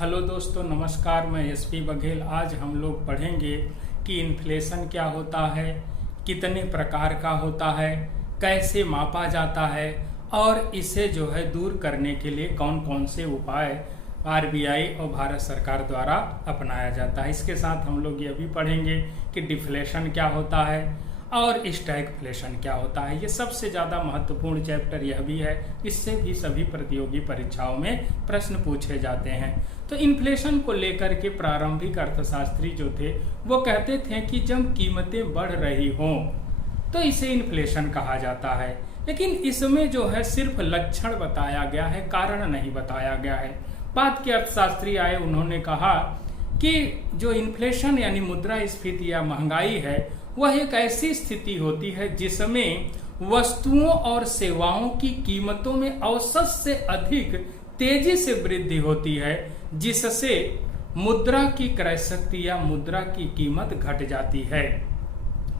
Hello दोस्तों, नमस्कार। मैं एसपी बघेल। आज हम लोग पढ़ेंगे कि इन्फ्लेशन क्या होता है, कितने प्रकार का होता है, कैसे मापा जाता है और इसे जो है दूर करने के लिए कौन कौन से उपाय आरबीआई और भारत सरकार द्वारा अपनाया जाता है। इसके साथ हम लोग ये भी पढ़ेंगे कि डिफ्लेशन क्या होता है और स्टैगफ्लेशन क्या होता है। ये सबसे ज़्यादा महत्वपूर्ण चैप्टर यह भी है, इससे भी सभी प्रतियोगी परीक्षाओं में प्रश्न पूछे जाते हैं। तो इन्फ्लेशन को लेकर के प्रारंभिक अर्थशास्त्री जो थे वो कहते थे कि जब कीमतें बढ़ रही हों तो इसे इन्फ्लेशन कहा जाता है, लेकिन इसमें जो है सिर्फ लक्षण बताया गया है, कारण नहीं बताया गया है। बाद के अर्थशास्त्री आए, उन्होंने कहा कि जो इन्फ्लेशन यानी मुद्रास्फीति या महंगाई है वह एक ऐसी स्थिति होती है जिसमें वस्तुओं और सेवाओं की कीमतों में औसत से अधिक तेजी से वृद्धि होती है, जिससे मुद्रा की क्रय शक्ति या मुद्रा की कीमत घट जाती है,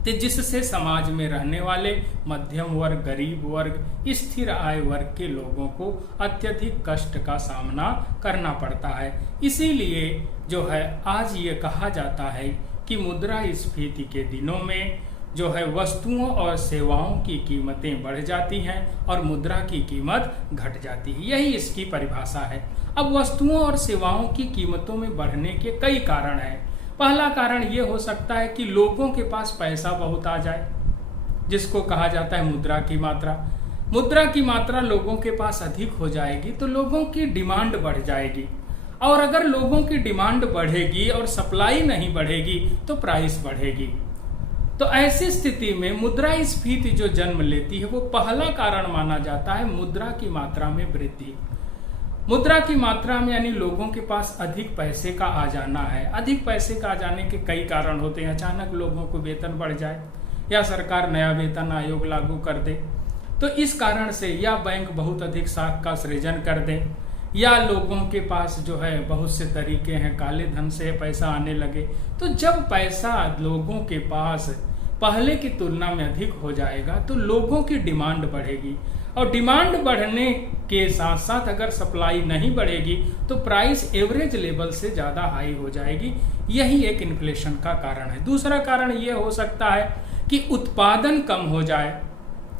तो जिससे समाज में रहने वाले मध्यम वर्ग, गरीब वर्ग, स्थिर आय वर्ग के लोगों को अत्यधिक कष्ट का सामना करना पड़ता है। इसीलिए जो है आज ये कहा जाता है कि मुद्रास्फीति के दिनों में जो है वस्तुओं और सेवाओं की कीमतें बढ़ जाती हैं और मुद्रा की कीमत घट जाती है। यही इसकी परिभाषा है। अब वस्तुओं और सेवाओं की कीमतों में बढ़ने के कई कारण हैं। पहला कारण ये हो सकता है कि लोगों के पास पैसा बहुत आ जाए, जिसको कहा जाता है मुद्रा की मात्रा। मुद्रा की मात्रा लोगों के पास अधिक हो जाएगी तो लोगों की डिमांड बढ़ जाएगी, और अगर लोगों की डिमांड बढ़ेगी और सप्लाई नहीं बढ़ेगी तो प्राइस बढ़ेगी। तो ऐसी स्थिति में मुद्रास्फीति जो जन्म लेती है वो पहला कारण माना जाता है मुद्रा की मात्रा में वृद्धि। मुद्रा की मात्रा में यानी लोगों के पास अधिक पैसे का आ जाना है। अधिक पैसे का आ जाने के कई कारण होते हैं। अचानक लोगों को वेतन बढ़ जाए या सरकार नया वेतन आयोग लागू कर दे तो इस कारण से, या बैंक बहुत अधिक साख का सृजन कर दे, या लोगों के पास जो है बहुत से तरीके हैं, काले धन से पैसा आने लगे। तो जब पैसा लोगों के पास पहले की तुलना में अधिक हो जाएगा तो लोगों की डिमांड बढ़ेगी, और डिमांड बढ़ने के साथ साथ अगर सप्लाई नहीं बढ़ेगी तो प्राइस एवरेज लेवल से ज़्यादा हाई हो जाएगी। यही एक इन्फ्लेशन का कारण है। दूसरा कारण ये हो सकता है कि उत्पादन कम हो जाए।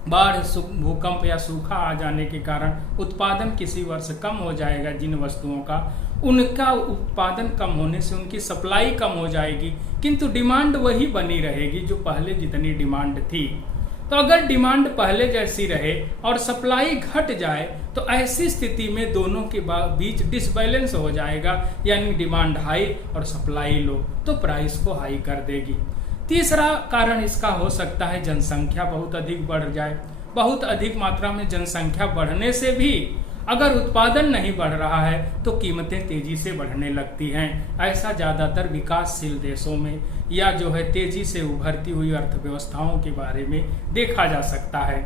बाढ़, भूकंप या सूखा आ जाने के कारण उत्पादन किसी वर्ष कम हो जाएगा। जिन वस्तुओं का उनका उत्पादन कम होने से उनकी सप्लाई कम हो जाएगी, किंतु डिमांड वही बनी रहेगी जो पहले जितनी डिमांड थी। तो अगर डिमांड पहले जैसी रहे और सप्लाई घट जाए तो ऐसी स्थिति में दोनों के बीच डिसबैलेंस हो जाएगा, यानी डिमांड हाई और सप्लाई लो, तो प्राइस को हाई कर देगी। तीसरा कारण इसका हो सकता है जनसंख्या बहुत अधिक बढ़ जाए। बहुत अधिक मात्रा में जनसंख्या बढ़ने से भी अगर उत्पादन नहीं बढ़ रहा है तो कीमतें तेजी से बढ़ने लगती हैं। ऐसा ज्यादातर विकासशील देशों में या जो है तेजी से उभरती हुई अर्थव्यवस्थाओं के बारे में देखा जा सकता है।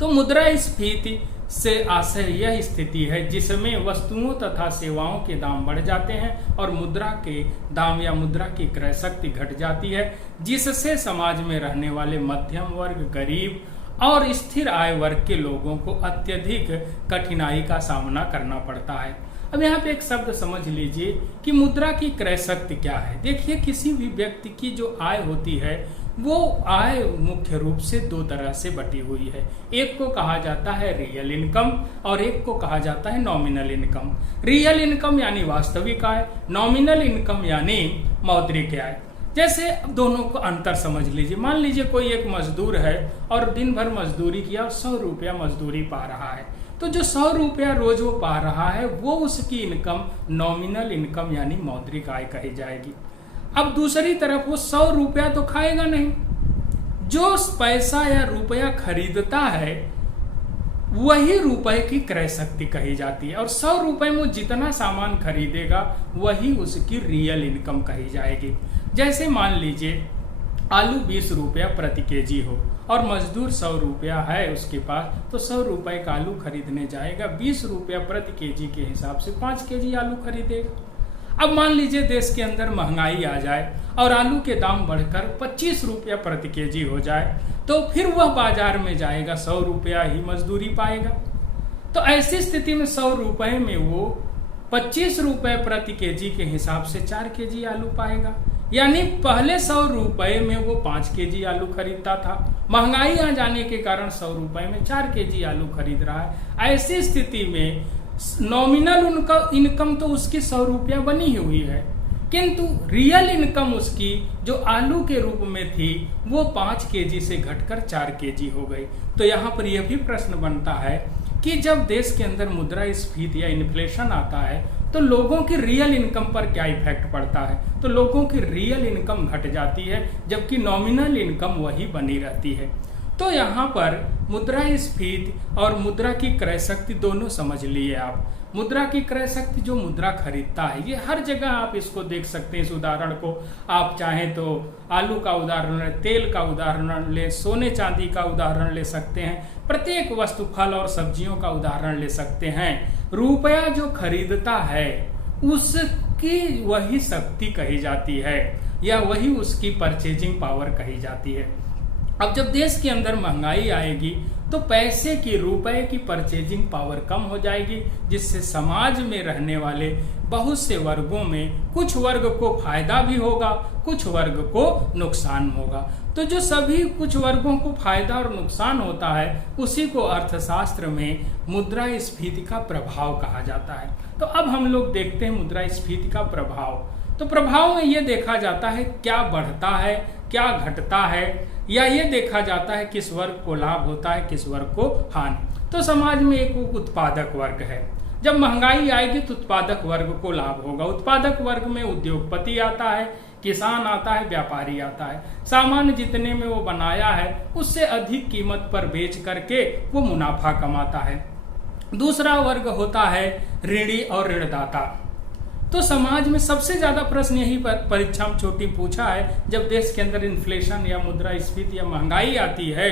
तो मुद्रास्फीति से आशय यह स्थिति है जिसमें वस्तुओं तथा सेवाओं के दाम बढ़ जाते हैं और मुद्रा के दाम या मुद्रा की क्रय शक्ति घट जाती है, जिससे समाज में रहने वाले मध्यम वर्ग, गरीब और स्थिर आय वर्ग के लोगों को अत्यधिक कठिनाई का सामना करना पड़ता है। अब यहाँ पे एक शब्द समझ लीजिए कि मुद्रा की क्रय शक्ति क्या है। देखिए, किसी भी व्यक्ति की जो आय होती है वो आय मुख्य रूप से दो तरह से बटी हुई है। एक को कहा जाता है रियल इनकम और एक को कहा जाता है नॉमिनल इनकम। रियल इनकम यानी वास्तविक आय, नॉमिनल इनकम यानी मौद्रिक आय। जैसे दोनों को अंतर समझ लीजिए। मान लीजिए कोई एक मजदूर है और दिन भर मजदूरी किया और 100 रुपया मजदूरी पा रहा है, तो जो 100 रुपया रोज वो पा रहा है वो उसकी इनकम नॉमिनल इनकम यानी मौद्रिक आय कही जाएगी। अब दूसरी तरफ वो 100 रुपया तो खाएगा नहीं, जो पैसा या रुपया खरीदता है वही रुपए की क्रय शक्ति कही जाती है, और 100 रुपए में जितना सामान खरीदेगा वही उसकी रियल इनकम कही जाएगी। जैसे मान लीजिए आलू 20 रुपया प्रति केजी हो और मजदूर 100 रुपया है उसके पास, तो 100 रुपए का आलू खरीदने जाएगा, 20 रुपया प्रति केजी के हिसाब से 5 केजी आलू खरीदेगा। अब मान लीजिए देश के अंदर महंगाई आ जाए और आलू के दाम बढ़कर 25 रुपया प्रति केजी हो जाए, तो फिर वह बाजार में जाएगा, 100 रुपया ही मजदूरी पाएगा। तो ऐसी स्थिति में 100 रुपए में वो 25 रुपए प्रति केजी के हिसाब से 4 केजी आलू पाएगा। यानी पहले 100 रुपए में वो 5 केजी आलू खरीदता था, महंगाई आ जाने के कारण 100 रुपए में 4 केजी आलू खरीद रहा है। ऐसी स्थिति में नॉमिनल इनकम तो उसकी 100 रुपया बनी ही हुई है, किंतु रियल इनकम उसकी जो आलू के रूप में थी वो 5 केजी से घटकर 4 केजी हो गई। तो यहाँ पर यह भी प्रश्न बनता है कि जब देश के अंदर मुद्रास्फीति या इन्फ्लेशन आता है तो लोगों की रियल इनकम पर क्या इफेक्ट पड़ता है। तो लोगों की रियल इनकम घट जाती है जबकि नॉमिनल इनकम वही बनी रहती है। तो यहाँ पर मुद्रास्फीति और मुद्रा की क्रय शक्ति दोनों समझ लिए आप। मुद्रा की क्रय शक्ति जो मुद्रा खरीदता है, ये हर जगह आप इसको देख सकते हैं। इस उदाहरण को आप चाहें तो आलू का उदाहरण ले, तेल का उदाहरण ले, सोने चांदी का उदाहरण ले सकते हैं, प्रत्येक वस्तु फल और सब्जियों का उदाहरण ले सकते हैं। रुपया जो खरीदता है उसकी वही शक्ति कही जाती है या वही उसकी परचेजिंग पावर कही जाती है। अब जब देश के अंदर महंगाई आएगी तो पैसे की, रुपए की परचेजिंग पावर कम हो जाएगी, जिससे समाज में रहने वाले बहुत से वर्गों में कुछ वर्ग को फायदा भी होगा, कुछ वर्ग को नुकसान होगा। तो जो सभी कुछ वर्गों को फायदा और नुकसान होता है उसी को अर्थशास्त्र में मुद्रास्फीति का प्रभाव कहा जाता है। तो अब हम लोग देखते हैं मुद्रास्फीति का प्रभाव। तो प्रभाव में ये देखा जाता है क्या बढ़ता है, क्या घटता है, या ये देखा जाता है किस वर्ग को लाभ होता है, किस वर्ग को हानि। तो समाज में एक उत्पादक वर्ग है, जब महंगाई आएगी तो उत्पादक वर्ग को लाभ होगा। उत्पादक वर्ग में उद्योगपति आता है, किसान आता है, व्यापारी आता है। सामान जितने में वो बनाया है उससे अधिक कीमत पर बेच करके वो मुनाफा कमाता है। दूसरा वर्ग होता है ऋणी और ऋणदाता। तो समाज में सबसे ज्यादा प्रश्न यही परीक्षा में छोटी पूछा है, जब देश के अंदर इन्फ्लेशन या मुद्रास्फीति या महंगाई आती है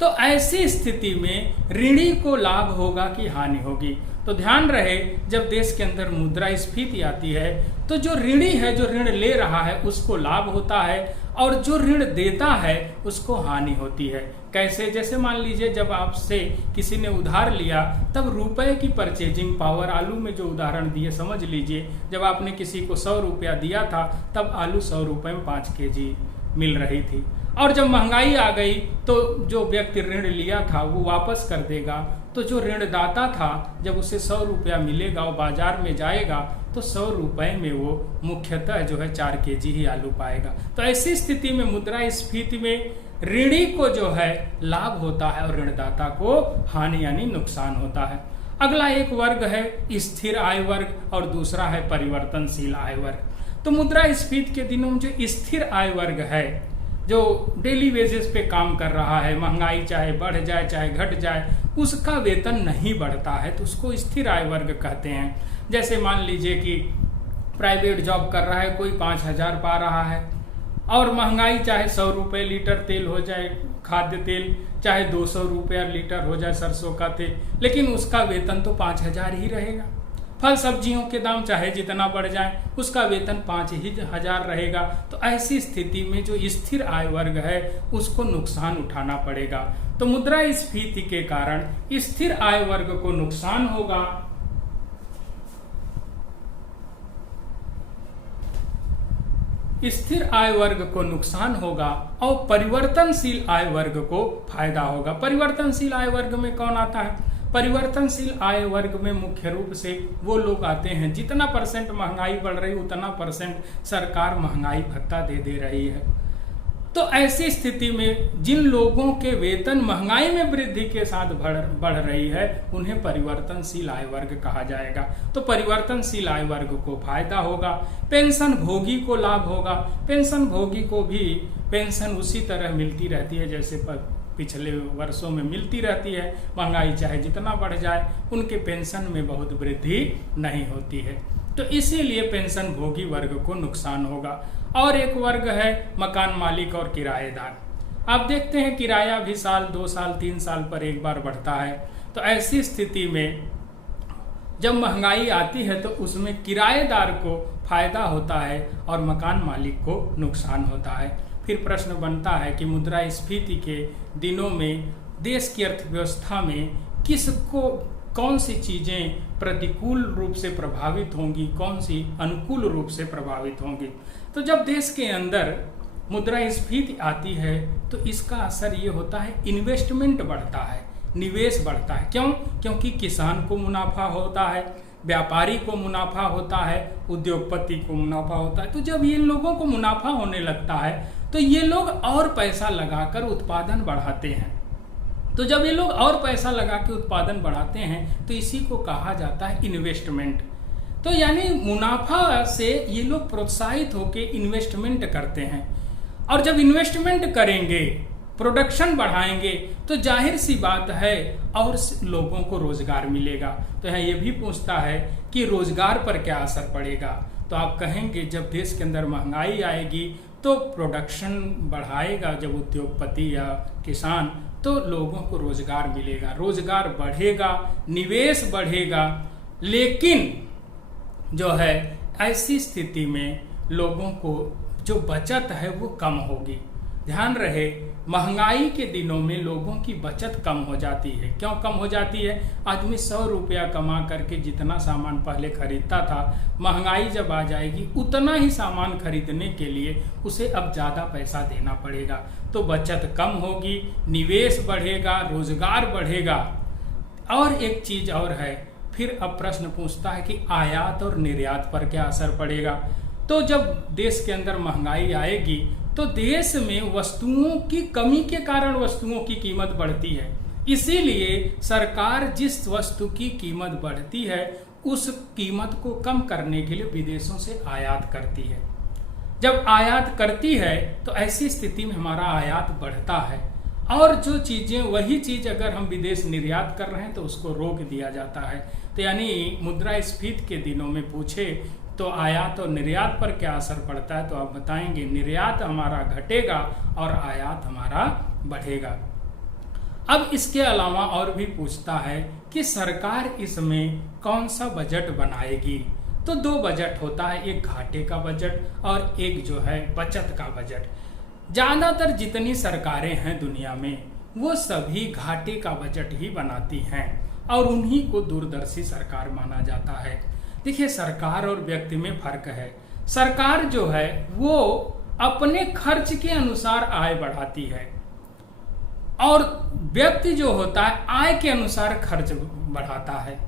तो ऐसी स्थिति में ऋणी को लाभ होगा कि हानि होगी। तो ध्यान रहे, जब देश के अंदर मुद्रास्फीति आती है तो जो ऋणी है, जो ऋण ले रहा है उसको लाभ होता है और जो ऋण देता है उसको हानि होती है। कैसे? जैसे मान लीजिए जब आपसे किसी ने उधार लिया तब रुपए की परचेजिंग पावर, आलू में जो उदाहरण दिए समझ लीजिए, जब आपने किसी को 100 रुपया दिया था तब आलू 100 रुपए में 5 केजी मिल रही थी, और जब महंगाई आ गई तो जो व्यक्ति ऋण लिया था वो वापस कर देगा। तो जो ऋणदाता था जब उसे 100 रुपया मिलेगा वो बाजार में जाएगा तो 100 रुपए में वो मुख्यतः जो है 4 केजी ही आलू पाएगा। तो ऐसी स्थिति में मुद्रास्फीति में ऋणी को जो है लाभ होता है और ऋणदाता को हानि यानी नुकसान होता है। अगला एक वर्ग है स्थिर आय वर्ग और दूसरा है परिवर्तनशील आय वर्ग। तो मुद्रास्फीति के दिनों में जो स्थिर आय वर्ग है, जो डेली बेसिस पे काम कर रहा है, महंगाई चाहे बढ़ जाए चाहे घट जाए उसका वेतन नहीं बढ़ता है, तो उसको स्थिर आय वर्ग कहते हैं। जैसे मान लीजिए कि प्राइवेट जॉब कर रहा है कोई 5,000 पा रहा है और महंगाई चाहे 100 रुपये लीटर तेल हो जाए, खाद्य तेल चाहे 200 रुपया लीटर हो जाए सरसों का तेल, लेकिन उसका वेतन तो 5,000 ही रहेगा। फल सब्जियों के दाम चाहे जितना बढ़ जाए उसका वेतन 5,000 रहेगा। तो ऐसी स्थिति में जो स्थिर आय वर्ग है उसको नुकसान उठाना पड़ेगा। तो मुद्रास्फीति के कारण स्थिर आय वर्ग को नुकसान होगा, स्थिर आय वर्ग को नुकसान होगा और परिवर्तनशील आय वर्ग को फायदा होगा। परिवर्तनशील आय वर्ग में कौन आता है? परिवर्तनशील आय वर्ग में मुख्य रूप से वो लोग आते हैं जितना % महंगाई बढ़ रही उतना % सरकार महंगाई भत्ता दे रही है। तो ऐसी स्थिति में जिन लोगों के वेतन महंगाई में वृद्धि के साथ बढ़ रही है उन्हें परिवर्तनशील आय वर्ग कहा जाएगा। तो परिवर्तनशील आय वर्ग को फायदा होगा। पेंशन भोगी को लाभ होगा। पेंशन भोगी को भी पेंशन उसी तरह मिलती रहती है जैसे पिछले वर्षों में मिलती रहती है। महंगाई चाहे जितना बढ़ जाए उनके पेंशन में बहुत वृद्धि नहीं होती है, तो इसीलिए पेंशन भोगी वर्ग को नुकसान होगा। और एक वर्ग है मकान मालिक और किराएदार। आप देखते हैं किराया भी साल 2 साल 3 साल पर एक बार बढ़ता है। तो ऐसी स्थिति में जब महंगाई आती है तो उसमें किराएदार को फायदा होता है और मकान मालिक को नुकसान होता है। फिर प्रश्न बनता है कि मुद्रास्फीति के दिनों में देश की अर्थव्यवस्था में किसको कौन सी चीज़ें प्रतिकूल रूप से प्रभावित होंगी, कौन सी अनुकूल रूप से प्रभावित होंगी। तो जब देश के अंदर मुद्रास्फीति आती है तो इसका असर ये होता है, इन्वेस्टमेंट बढ़ता है, निवेश बढ़ता है। क्यों? क्योंकि किसान को मुनाफा होता है, व्यापारी को मुनाफा होता है, उद्योगपति को मुनाफा होता है। तो जब ये लोगों को मुनाफा होने लगता है तो ये लोग और पैसा लगाकर उत्पादन बढ़ाते हैं। तो जब ये लोग और पैसा लगा के उत्पादन बढ़ाते हैं तो इसी को कहा जाता है इन्वेस्टमेंट। तो यानी मुनाफा से ये लोग प्रोत्साहित होकर इन्वेस्टमेंट करते हैं, और जब इन्वेस्टमेंट करेंगे, प्रोडक्शन बढ़ाएंगे, तो जाहिर सी बात है और लोगों को रोजगार मिलेगा। तो यहाँ ये भी पूछता है कि रोजगार पर क्या असर पड़ेगा। तो आप कहेंगे जब देश के अंदर महंगाई आएगी तो प्रोडक्शन बढ़ाएगा, जब उद्योगपति या किसान, तो लोगों को रोजगार मिलेगा, रोजगार बढ़ेगा, निवेश बढ़ेगा। लेकिन जो है ऐसी स्थिति में लोगों को जो बचत है वो कम होगी। ध्यान रहे, महंगाई के दिनों में लोगों की बचत कम हो जाती है। क्यों कम हो जाती है? आदमी 100 रुपया कमा करके जितना सामान पहले खरीदता था, महंगाई जब आ जाएगी उतना ही सामान खरीदने के लिए उसे अब ज़्यादा पैसा देना पड़ेगा। तो बचत कम होगी, निवेश बढ़ेगा, रोजगार बढ़ेगा। और एक चीज़ और है, फिर अब प्रश्न पूछता है कि आयात और निर्यात पर क्या असर पड़ेगा। तो जब देश के अंदर महंगाई आएगी तो देश में वस्तुओं की कमी के कारण वस्तुओं की कीमत बढ़ती है। इसीलिए सरकार जिस वस्तु की कीमत बढ़ती है उस कीमत को कम करने के लिए विदेशों से आयात करती है। जब आयात करती है तो ऐसी स्थिति में हमारा आयात बढ़ता है, और जो चीजें वही चीज अगर हम विदेश निर्यात कर रहे हैं तो उसको रोक दिया जाता है। तो यानी मुद्रास्फीति के दिनों में पूछे तो आयात और निर्यात पर क्या असर पड़ता है, तो आप बताएंगे निर्यात हमारा घटेगा और आयात हमारा बढ़ेगा। अब इसके अलावा और भी पूछता है कि सरकार इसमें कौन सा बजट बनाएगी। तो 2 बजट होता है, एक घाटे का बजट और एक जो है बचत का बजट। ज्यादातर जितनी सरकारें हैं दुनिया में वो सभी घाटे का बजट ही बनाती हैं और उन्हीं को दूरदर्शी सरकार माना जाता है। देखिए, सरकार और व्यक्ति में फर्क है। सरकार जो है वो अपने खर्च के अनुसार आय बढ़ाती है, और व्यक्ति जो होता है आय के अनुसार खर्च बढ़ाता है।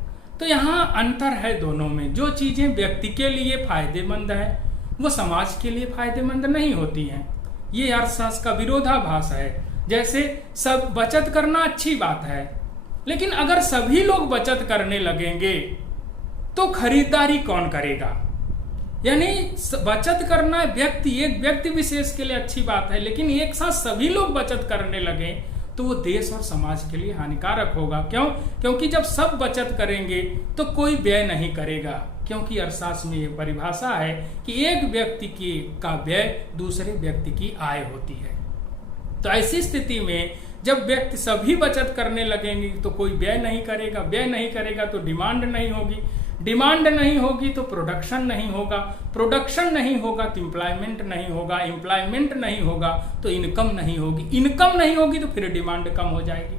तो यहाँ अंतर है दोनों में। जो चीजें व्यक्ति के लिए फायदेमंद है वो समाज के लिए फायदेमंद नहीं होती हैं। ये अर्थशास्त्र का विरोधाभास है। जैसे सब बचत करना अच्छी बात है, लेकिन अगर सभी लोग बचत करने लगेंगे तो खरीदारी कौन करेगा। यानी बचत करना एक व्यक्ति विशेष के लिए अच्छी बात है, लेकिन एक साथ सभी लोग बचत करने लगे तो वो देश और समाज के लिए हानिकारक होगा। क्यों? क्योंकि जब सब बचत करेंगे तो कोई व्यय नहीं करेगा, क्योंकि अर्थशास्त्र में ये परिभाषा है कि एक व्यक्ति का व्यय दूसरे व्यक्ति की आय होती है। तो ऐसी स्थिति में जब व्यक्ति सभी बचत करने लगेंगे तो कोई व्यय नहीं करेगा, व्यय नहीं करेगा तो डिमांड नहीं होगी, डिमांड नहीं होगी तो प्रोडक्शन नहीं होगा, प्रोडक्शन नहीं होगा तो एम्प्लॉयमेंट नहीं होगा, एम्प्लॉयमेंट नहीं होगा तो इनकम नहीं होगी, इनकम नहीं होगी तो फिर डिमांड कम हो जाएगी।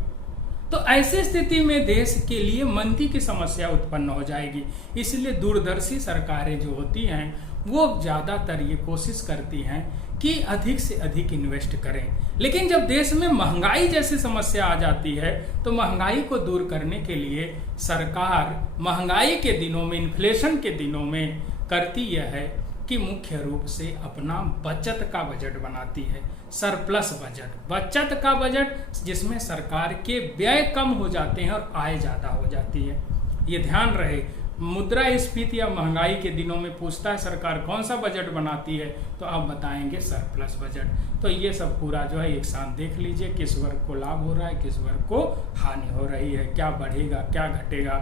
तो ऐसी स्थिति में देश के लिए मंदी की समस्या उत्पन्न हो जाएगी। इसलिए दूरदर्शी सरकारें जो होती हैं वो ज्यादातर ये कोशिश करती हैं कि अधिक से अधिक इन्वेस्ट करें। लेकिन जब देश में महंगाई जैसी समस्या आ जाती है तो महंगाई को दूर करने के लिए सरकार महंगाई के दिनों में, इन्फ्लेशन के दिनों में करती यह है कि मुख्य रूप से अपना बचत का बजट बनाती है, सरप्लस बजट, बचत का बजट जिसमें सरकार के व्यय कम हो जाते हैं और आय ज्यादा हो जाती है। ये ध्यान रहे। मुद्रास्फीति या महंगाई के दिनों में पूछता है सरकार कौन सा बजट बनाती है, तो आप बताएंगे सरप्लस बजट। तो ये सब पूरा जो है एक साथ देख लीजिए, किस वर्ग को लाभ हो रहा है, किस वर्ग को हानि हो रही है, क्या बढ़ेगा क्या घटेगा,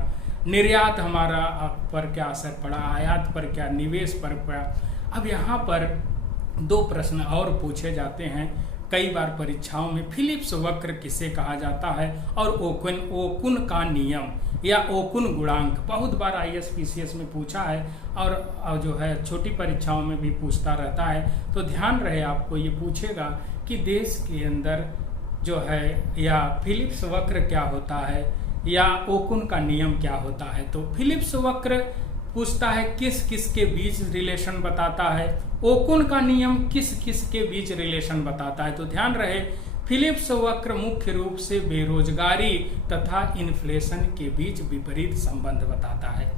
निर्यात हमारा पर क्या असर पड़ा, आयात पर क्या, निवेश पर क्या। अब यहाँ पर 2 प्रश्न और पूछे जाते हैं कई बार परीक्षाओं में। फिलिप्स वक्र किसे कहा जाता है और ओकुन का नियम या ओकुन गुणांक बहुत बार IAS PCS में पूछा है और जो है छोटी परीक्षाओं में भी पूछता रहता है। तो ध्यान रहे, आपको ये पूछेगा कि देश के अंदर जो है या फिलिप्स वक्र क्या होता है, या ओकुन का नियम क्या होता है। तो फिलिप्स वक्र पूछता है किस किस के बीच रिलेशन बताता है, ओकुन का नियम किस किस के बीच रिलेशन बताता है। तो ध्यान रहे, फिलिप्स वक्र मुख्य रूप से बेरोजगारी तथा इन्फ्लेशन के बीच विपरीत संबंध बताता है।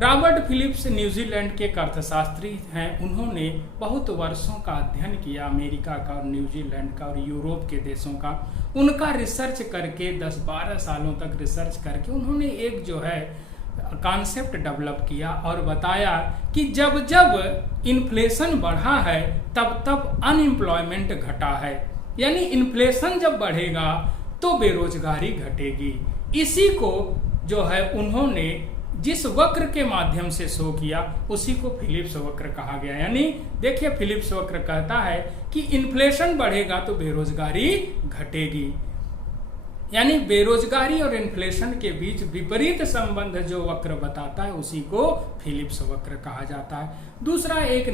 रॉबर्ट फिलिप्स न्यूजीलैंड के एक अर्थशास्त्री हैं। उन्होंने बहुत वर्षों का अध्ययन किया अमेरिका का और न्यूजीलैंड का और यूरोप के देशों का। उनका रिसर्च करके 10-12 सालों तक रिसर्च करके उन्होंने एक जो है कॉन्सेप्ट डेवलप किया और बताया कि जब जब इन्फ्लेशन बढ़ा है तब तब अनएम्प्लॉयमेंट घटा है, यानी इन्फ्लेशन जब बढ़ेगा तो बेरोजगारी घटेगी। इसी को जो है उन्होंने जिस वक्र के माध्यम से शो किया उसी को फिलिप्स वक्र कहा गया। यानी देखिए, फिलिप्स वक्र कहता है कि इन्फ्लेशन बढ़ेगा तो बेरोजगारी घटेगी, यानी बेरोजगारी और इन्फ्लेशन के बीच विपरीत संबंध जो वक्र बताता है उसी को फिलिप्स वक्र कहा जाता है। दूसरा एक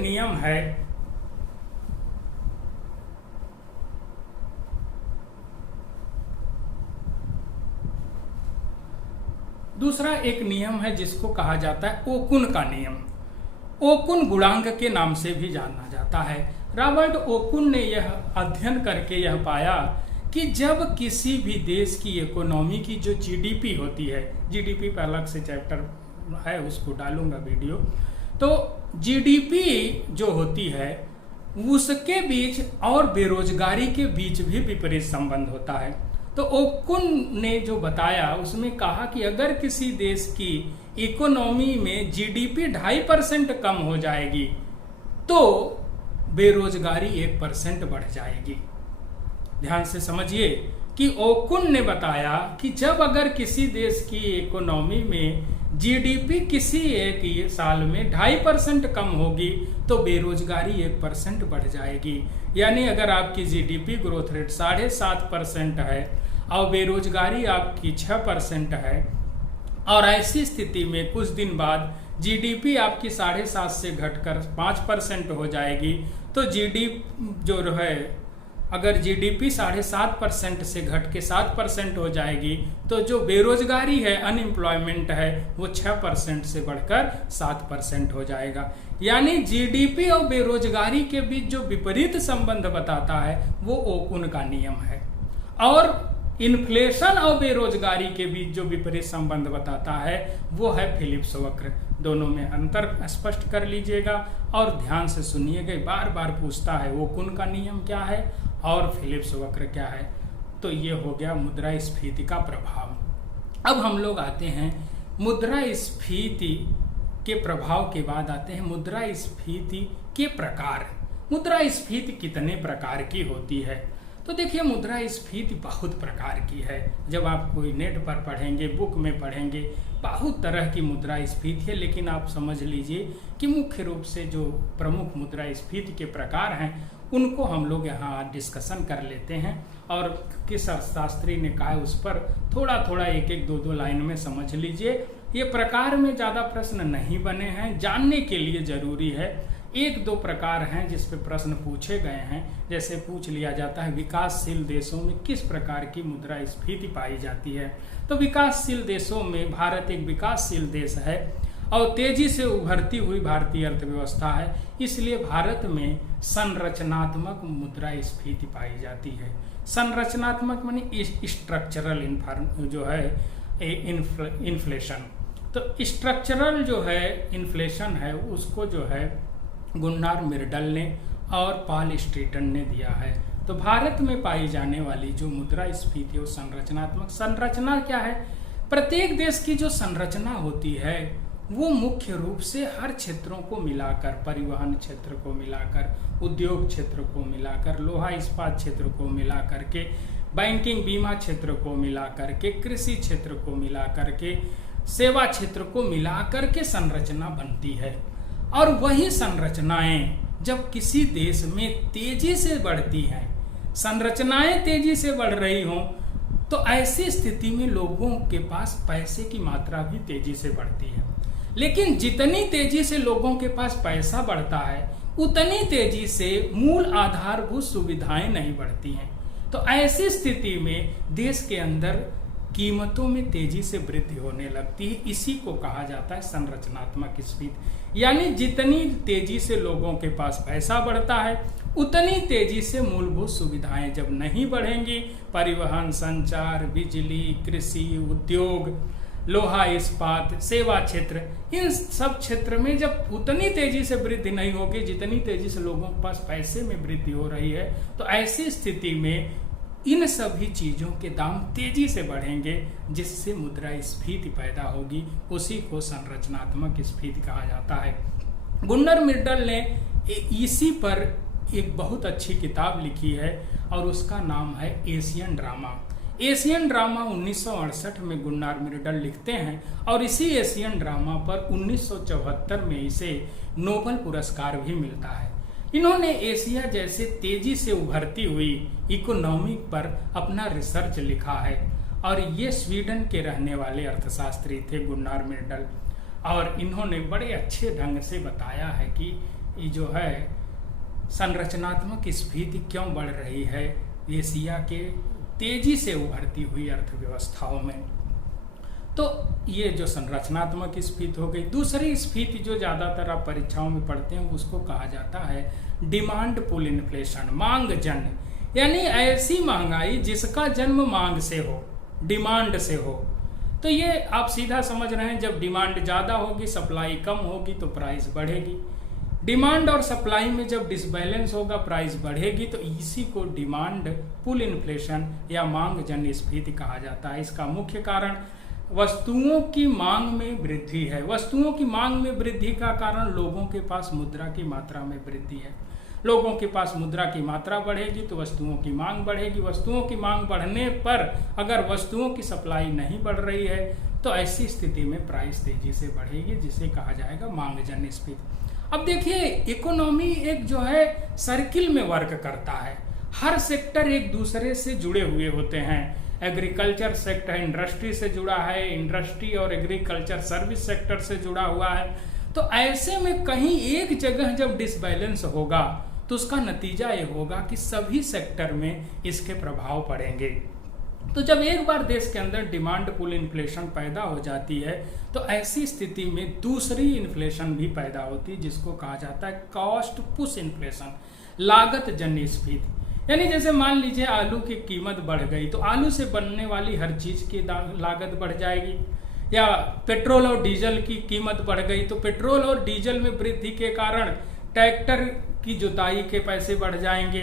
नियम है, जिसको कहा जाता है ओकुन का नियम। ओकुन गुणांक के नाम से भी जाना जाता है। रॉबर्ट ओकुन ने यह अध्ययन करके यह पाया कि जब किसी भी देश की इकोनॉमी की जो जीडीपी होती है, जीडीपी पर अलग से चैप्टर है, उसको डालूंगा वीडियो, तो जीडीपी जो होती है उसके बीच और बेरोजगारी के बीच भी विपरीत संबंध होता है। तो ओकुन ने जो बताया उसमें कहा कि अगर किसी देश की इकोनॉमी में जीडीपी 2.5% कम हो जाएगी तो बेरोजगारी 1% बढ़ जाएगी। ध्यान से समझिए कि ओकुन ने बताया कि जब अगर किसी देश की इकोनॉमी में जीडीपी किसी एक साल में 2.5% कम होगी तो बेरोजगारी 1% बढ़ जाएगी। यानी अगर आपकी जीडीपी ग्रोथ रेट 7.5% है और बेरोजगारी आपकी 6% है और ऐसी स्थिति में कुछ दिन बाद जीडीपी आपकी 7.5 से घटकर 5% हो जाएगी, तो जीडीपी जो है अगर जीडीपी 7.5% से घट के 7% हो जाएगी तो जो बेरोजगारी है, अनएम्प्लॉयमेंट है, वो 6% से बढ़कर 7% हो जाएगा। यानी जीडीपी और बेरोजगारी के बीच जो विपरीत संबंध बताता है वो ओकुन का नियम है, और इन्फ्लेशन और बेरोजगारी के बीच जो विपरीत संबंध बताता है वो है फिलिप्स वक्र। दोनों में अंतर स्पष्ट कर लीजिएगा और ध्यान से सुनिएगा, बार बार पूछता है ओकुन का नियम क्या है और फिलिप्स वक्र क्या है। तो ये हो गया मुद्रास्फीति का प्रभाव। अब हम लोग आते हैं मुद्रास्फीति के प्रभाव के बाद आते हैं मुद्रास्फीति के प्रकार। मुद्रास्फीति कितने प्रकार की होती है? तो देखिए, मुद्रास्फीति बहुत प्रकार की है। जब आप कोई नेट पर पढ़ेंगे, बुक में पढ़ेंगे, बहुत तरह की मुद्रास्फीति है, लेकिन आप समझ लीजिए कि मुख्य रूप से जो प्रमुख मुद्रास्फीति के प्रकार हैं उनको हम लोग यहाँ डिस्कशन कर लेते हैं, और किस अर्थशास्त्री ने कहा है उस पर थोड़ा थोड़ा एक एक 2-2 लाइन में समझ लीजिए। ये प्रकार में ज़्यादा प्रश्न नहीं बने हैं, जानने के लिए जरूरी है। 1-2 प्रकार हैं जिस पे प्रश्न पूछे गए हैं, जैसे पूछ लिया जाता है विकासशील देशों में किस प्रकार की मुद्रास्फीति पाई जाती है। तो विकासशील देशों में भारत एक विकासशील देश है और तेजी से उभरती हुई भारतीय अर्थव्यवस्था है, इसलिए भारत में संरचनात्मक मुद्रास्फीति पाई जाती है। संरचनात्मक माने स्ट्रक्चरल जो है इन्फ्लेशन। तो स्ट्रक्चरल जो है इन्फ्लेशन है उसको जो है गुन्नार मिर्डल ने और पॉल स्ट्रीटन ने दिया है। तो भारत में पाई जाने वाली जो मुद्रास्फीति और संरचनात्मक, संरचना क्या है? प्रत्येक देश की जो संरचना होती है वो मुख्य रूप से हर क्षेत्रों को मिलाकर, परिवहन क्षेत्र को मिलाकर, उद्योग क्षेत्र को मिलाकर, लोहा इस्पात क्षेत्र को मिलाकर के, बैंकिंग बीमा क्षेत्र को मिलाकर के, कृषि क्षेत्र को मिलाकर के, सेवा क्षेत्र को मिलाकर के संरचना बनती है। और वही संरचनाएं जब किसी देश में तेजी से बढ़ती हैं, संरचनाएं तेजी से बढ़ रही हों, तो ऐसी स्थिति में लोगों के पास पैसे की मात्रा भी तेजी से बढ़ती है। लेकिन जितनी तेजी से लोगों के पास पैसा बढ़ता है उतनी तेजी से मूल आधारभूत सुविधाएं नहीं बढ़ती हैं। तो ऐसी स्थिति में देश के अंदर कीमतों में तेजी से वृद्धि होने लगती है। इसी को कहा जाता है संरचनात्मक स्फीति। यानी जितनी तेजी से लोगों के पास पैसा बढ़ता है, उतनी तेजी से मूलभूत सुविधाएं जब नहीं बढ़ेंगी, परिवहन, संचार, बिजली, कृषि, उद्योग, लोहा इस्पात, सेवा क्षेत्र, इन सब क्षेत्र में जब उतनी तेजी से वृद्धि नहीं होगी जितनी तेजी से लोगों के पास पैसे में वृद्धि हो रही है, तो ऐसी स्थिति में इन सभी चीजों के दाम तेजी से बढ़ेंगे, जिससे मुद्रास्फीति पैदा होगी। उसी को संरचनात्मक स्फीति कहा जाता है। गुन्नर मिर्डल ने इसी पर एक बहुत अच्छी किताब लिखी है और उसका नाम है एशियन ड्रामा। एशियन ड्रामा 1968 में गुन्नार मिर्डल लिखते हैं और इसी एशियन ड्रामा पर 1974 में इसे नोबेल पुरस्कार भी मिलता है। इन्होंने एशिया जैसे तेजी से उभरती हुई इकोनॉमी पर अपना रिसर्च लिखा है और ये स्वीडन के रहने वाले अर्थशास्त्री थे गुन्नार मिर्डल, और इन्होंने बड़े अच्छे ढंग से बताया है कि ये जो है संरचनात्मक स्फीति क्यों बढ़ रही है एशिया के तेजी से उभरती हुई अर्थव्यवस्थाओं में। तो ये जो संरचनात्मक स्फीति हो गई। दूसरी स्फीति जो ज्यादातर आप परीक्षाओं में पढ़ते हैं उसको कहा जाता है डिमांड पुल इन्फ्लेशन, मांग जन्य। यानी ऐसी महंगाई जिसका जन्म मांग से हो, डिमांड से हो। तो ये आप सीधा समझ रहे हैं, जब डिमांड ज्यादा होगी, सप्लाई कम होगी तो प्राइस बढ़ेगी। डिमांड और सप्लाई में जब डिसबैलेंस होगा, प्राइस बढ़ेगी। तो इसी को डिमांड पुल इन्फ्लेशन या मांग जन्य स्फीति कहा जाता है। इसका मुख्य कारण वस्तुओं की मांग में वृद्धि है। वस्तुओं की मांग में वृद्धि का कारण लोगों के पास मुद्रा की मात्रा में वृद्धि है। लोगों के पास मुद्रा की मात्रा बढ़ेगी तो वस्तुओं की मांग बढ़ेगी। वस्तुओं की मांग बढ़ने पर अगर वस्तुओं की सप्लाई नहीं बढ़ रही है तो ऐसी स्थिति में प्राइस तेजी से बढ़ेगी, जिसे कहा जाएगा मांग जन्य स्फीति। अब देखिए, इकोनॉमी एक जो है सर्किल में वर्क करता है। हर सेक्टर एक दूसरे से जुड़े हुए होते हैं। एग्रीकल्चर सेक्टर इंडस्ट्री से जुड़ा है, इंडस्ट्री और एग्रीकल्चर सर्विस सेक्टर से जुड़ा हुआ है। तो ऐसे में कहीं एक जगह जब डिसबैलेंस होगा तो उसका नतीजा ये होगा कि सभी सेक्टर में इसके प्रभाव पड़ेंगे। तो जब एक बार देश के अंदर डिमांड पुल इन्फ्लेशन पैदा हो जाती है तो ऐसी स्थिति में दूसरी इन्फ्लेशन भी पैदा होती है, जिसको कहा जाता है कॉस्ट पुश इन्फ्लेशन, लागत जन्य स्फीति। यानी जैसे मान लीजिए आलू की कीमत बढ़ गई तो आलू से बनने वाली हर चीज की लागत बढ़ जाएगी, या पेट्रोल और डीजल की कीमत बढ़ गई तो पेट्रोल और डीजल में वृद्धि के कारण ट्रैक्टर की जुताई के पैसे बढ़ जाएंगे,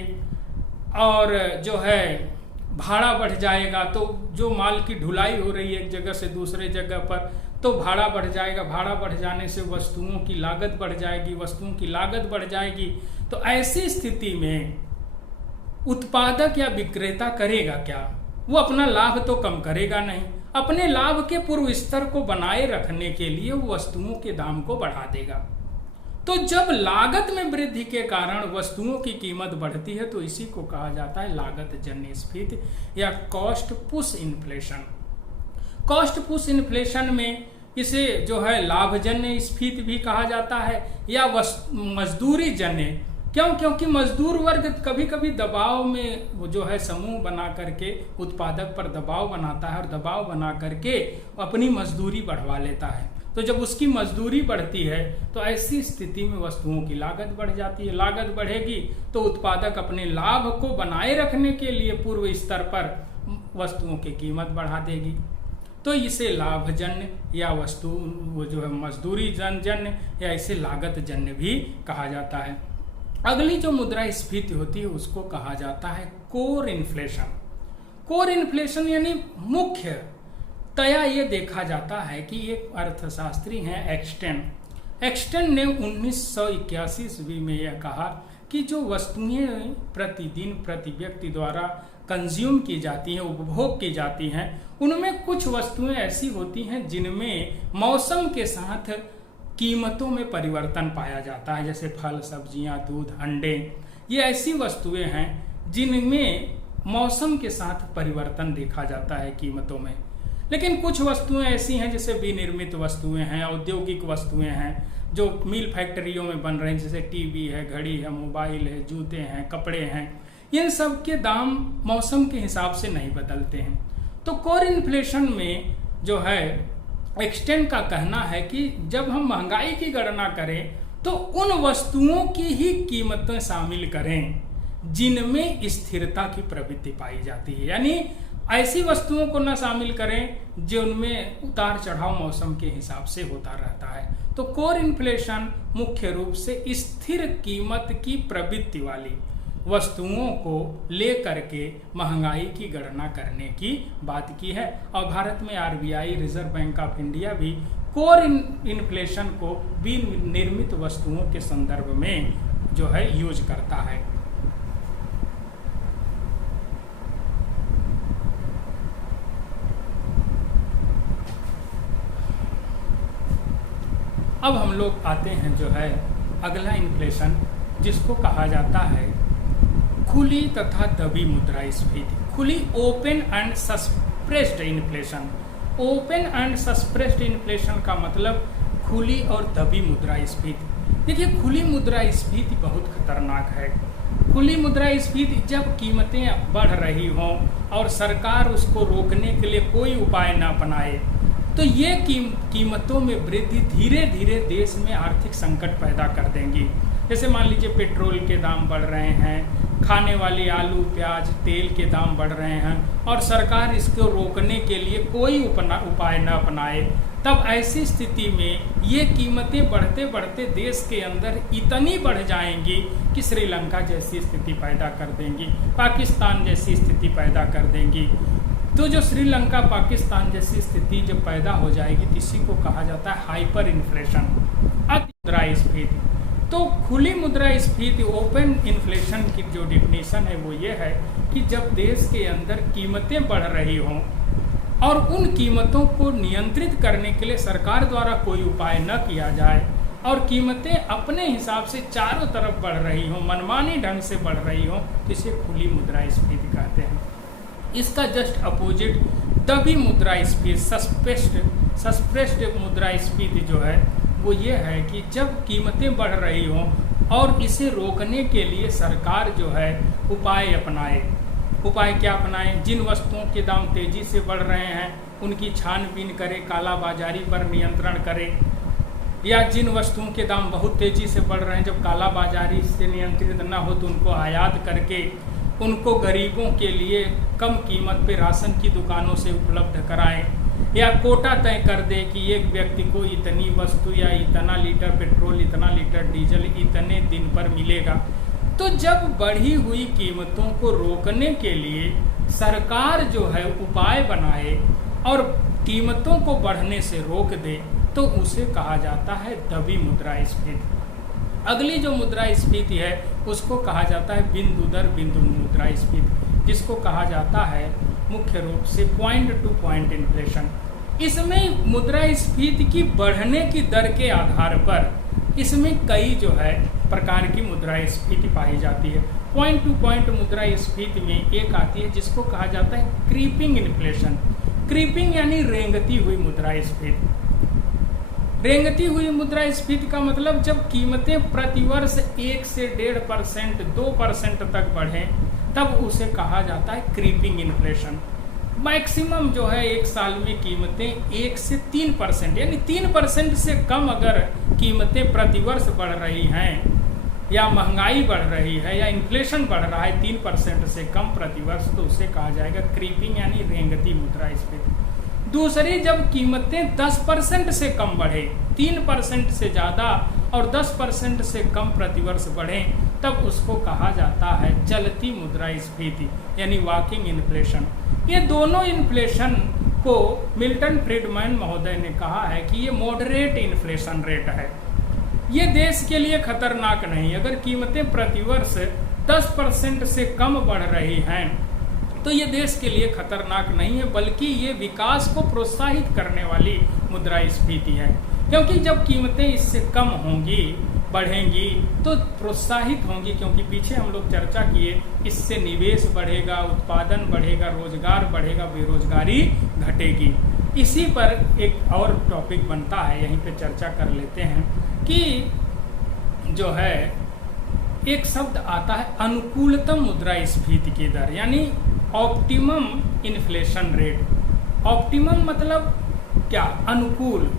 और जो है भाड़ा बढ़ जाएगा। तो जो माल की ढुलाई हो रही है एक जगह से दूसरे जगह पर, तो भाड़ा बढ़ जाएगा। भाड़ा बढ़ जाने से वस्तुओं की लागत बढ़ जाएगी, वस्तुओं की लागत बढ़ जाएगी। तो ऐसी स्थिति में उत्पादक या विक्रेता करेगा क्या? वो अपना लाभ तो कम करेगा नहीं, अपने लाभ के पूर्व स्तर को बनाए रखने के लिए वो वस्तुओं के दाम को बढ़ा देगा। तो जब लागत में वृद्धि के कारण वस्तुओं की कीमत बढ़ती है तो इसी को कहा जाता है लागत जन्य स्फीति या cost push inflation. Cost push inflation में इसे जो है लाभजन्य स्फीति भी कहा जाता है या मजदूरी जन्य। क्यों? क्योंकि मजदूर वर्ग कभी कभी दबाव में वो जो है समूह बना करके उत्पादक पर दबाव बनाता है और दबाव बना करके अपनी मजदूरी बढ़वा लेता है। तो जब उसकी मजदूरी बढ़ती है तो ऐसी स्थिति में वस्तुओं की लागत बढ़ जाती है। लागत बढ़ेगी तो उत्पादक अपने लाभ को बनाए रखने के लिए पूर्व स्तर पर वस्तुओं की कीमत बढ़ा देगी। तो इसे लाभजन्य या वस्तु वो जो है मजदूरी जन्य या इसे लागत जन्य भी कहा जाता है। अगली जो मुद्रास्फीति होती है उसको कहा जाता है कोर इन्फ्लेशन। कोर इन्फ्लेशन यानी मुख्य तया ये देखा जाता है कि एक अर्थशास्त्री हैं एक्सटेन ने 1981 ईस्वी में यह कहा कि जो वस्तुएं प्रतिदिन प्रति व्यक्ति द्वारा कंज्यूम की जाती हैं, उपभोग की जाती हैं, उनमें कुछ वस्तुएं ऐसी होती हैं जिनमें मौसम के साथ कीमतों में परिवर्तन पाया जाता है। जैसे फल, सब्जियां, दूध, अंडे, ये ऐसी वस्तुएं हैं जिनमें मौसम के साथ परिवर्तन देखा जाता है कीमतों में। लेकिन कुछ वस्तुएं ऐसी हैं जैसे विनिर्मित वस्तुएं हैं, औद्योगिक वस्तुएं हैं जो मिल फैक्ट्रियों में बन रहे हैं, जैसे टीवी है, घड़ी है, मोबाइल है, जूते हैं, कपड़े हैं। इन सब के दाम मौसम के हिसाब से नहीं बदलते हैं। तो कोर इन्फ्लेशन में जो है एक्सटेंड का कहना है कि जब हम महंगाई की गणना करें तो उन वस्तुओं की ही कीमतें शामिल करें जिनमें स्थिरता की प्रवृत्ति पाई जाती है, यानी ऐसी वस्तुओं को न शामिल करें जिनमें उतार चढ़ाव मौसम के हिसाब से होता रहता है। तो कोर इन्फ्लेशन मुख्य रूप से स्थिर कीमत की प्रवृत्ति वाली वस्तुओं को लेकर के महंगाई की गणना करने की बात की है। और भारत में RBI, reserve bank of India भी कोर इन्फ्लेशन को विनिर्मित वस्तुओं के संदर्भ में जो है यूज करता है। अब हम लोग आते हैं जो है अगला इन्फ्लेशन, जिसको कहा जाता है खुली तथा दबी मुद्रास्फीति। खुली, open and suppressed inflation. Open and suppressed inflation का मतलब खुली और दबी मुद्रास्फीति। देखिए, खुली मुद्रास्फीति बहुत खतरनाक है। खुली मुद्रास्फीति जब कीमतें बढ़ रही हों और सरकार उसको रोकने के लिए कोई उपाय न अपनाए तो ये कीमतों में वृद्धि धीरे धीरे देश में आर्थिक संकट पैदा कर देंगी। जैसे मान लीजिए पेट्रोल के दाम बढ़ रहे हैं, खाने वाली आलू, प्याज, तेल के दाम बढ़ रहे हैं और सरकार इसको रोकने के लिए कोई उपाय न अपनाए, तब ऐसी स्थिति में ये कीमतें बढ़ते बढ़ते देश के अंदर इतनी बढ़ जाएंगी कि श्रीलंका जैसी स्थिति पैदा कर देंगी, पाकिस्तान जैसी स्थिति पैदा कर देंगी। तो जो श्रीलंका, पाकिस्तान जैसी स्थिति जब पैदा हो जाएगी तो इसी को कहा जाता है हाइपर इन्फ्लेशन, अति मुद्रास्फीति। तो खुली मुद्रास्फीति, ओपन इन्फ्लेशन की जो डिफिनीशन है वो ये है कि जब देश के अंदर कीमतें बढ़ रही हों और उन कीमतों को नियंत्रित करने के लिए सरकार द्वारा कोई उपाय न किया जाए और कीमतें अपने हिसाब से चारों तरफ बढ़ रही हों, मनमानी ढंग से बढ़ रही हों, तो इसे खुली मुद्रास्फीति कहते हैं। इसका जस्ट अपोजिट दबी मुद्रास्फीति, सस्प्रेस्ड मुद्रास्फीति जो है वो ये है कि जब कीमतें बढ़ रही हों और इसे रोकने के लिए सरकार जो है उपाय अपनाए। उपाय क्या अपनाएं? जिन वस्तुओं के दाम तेजी से बढ़ रहे हैं उनकी छानबीन करे, कालाबाजारी पर नियंत्रण करे, या जिन वस्तुओं के दाम बहुत तेजी से बढ़ रहे हैं जब कालाबाजारी से नियंत्रित न हो तो उनको आयात करके उनको गरीबों के लिए कम कीमत पे राशन की दुकानों से उपलब्ध कराएं, या कोटा तय कर दे कि एक व्यक्ति को इतनी वस्तु या इतना लीटर पेट्रोल, इतना लीटर डीजल इतने दिन पर मिलेगा। तो जब बढ़ी हुई कीमतों को रोकने के लिए सरकार जो है उपाय बनाए और कीमतों को बढ़ने से रोक दे तो उसे कहा जाता है दबी मुद्रास्फीति। अगली जो मुद्रास्फीति है उसको कहा जाता है बिंदु दर बिंदु मुद्रास्फीति, जिसको कहा जाता है मुख्य रूप से पॉइंट टू पॉइंट इन्फ्लेशन। इसमें मुद्रास्फीति की बढ़ने की दर के आधार पर इसमें कई जो है प्रकार की मुद्रास्फीति पाई जाती है। पॉइंट टू पॉइंट मुद्रास्फीति में एक आती है जिसको कहा जाता है क्रीपिंग इन्फ्लेशन। क्रीपिंग यानी रेंगती हुई मुद्रास्फीति। रेंगती हुई मुद्रास्फीति का मतलब जब कीमतें प्रतिवर्ष 1 से 1.5%, 2% तक बढ़ें तब उसे कहा जाता है क्रीपिंग इन्फ्लेशन। मैक्सिमम जो है एक साल में कीमतें 1 से 3% यानी 3% से कम अगर कीमतें प्रतिवर्ष बढ़ रही हैं या महंगाई बढ़ रही है या इन्फ्लेशन बढ़ रहा है 3% से कम प्रतिवर्ष तो उसे कहा जाएगा क्रीपिंग यानी रेंगती मुद्रास्फीति। दूसरी, जब कीमतें 10% से कम बढ़े, 3% से ज़्यादा और 10% से कम प्रतिवर्ष बढ़ें तब उसको कहा जाता है चलती मुद्रास्फीति यानी वॉकिंग इन्फ्लेशन। ये दोनों इन्फ्लेशन को मिल्टन फ्रीडमैन महोदय ने कहा है कि ये मॉडरेट इन्फ्लेशन रेट है, ये देश के लिए खतरनाक नहीं। अगर कीमतें प्रतिवर्ष 10% से कम बढ़ रही हैं तो ये देश के लिए खतरनाक नहीं है, बल्कि ये विकास को प्रोत्साहित करने वाली मुद्रास्फीति है। क्योंकि जब कीमतें इससे कम होंगी, बढ़ेंगी तो प्रोत्साहित होंगी, क्योंकि पीछे हम लोग चर्चा किए इससे निवेश बढ़ेगा, उत्पादन बढ़ेगा, रोजगार बढ़ेगा, बेरोजगारी घटेगी। इसी पर एक और टॉपिक बनता है, यहीं पे चर्चा कर लेते हैं कि जो है एक शब्द आता है अनुकूलतम मुद्रास्फीति की दर यानी ऑप्टिमम इन्फ्लेशन रेट। ऑप्टिमम मतलब क्या? अनुकूल।